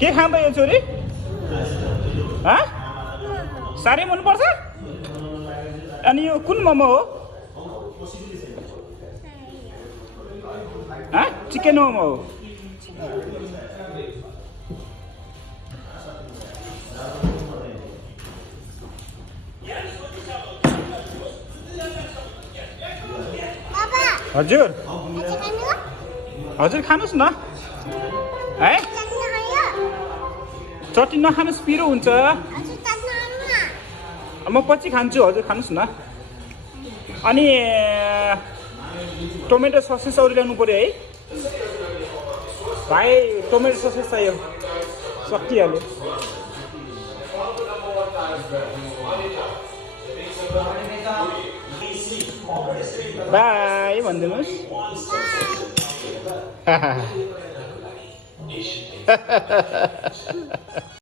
के खान्छ यो छोरी साह्रै मनपर्छ अनि यो कुन मोमो हो चिकन मोमो हो हजुर हजुर खानुहोस् न है चटनी नखानुहोस् पिरो हुन्छ म पछि खान्छु हजुर खानुहोस् न अनि टोमेटो ससेस अरू ल्याउनु पर्यो है भाइ टोमेटो ससेस चाहियो सकिहाल्यो बाई भनिदिनुहोस्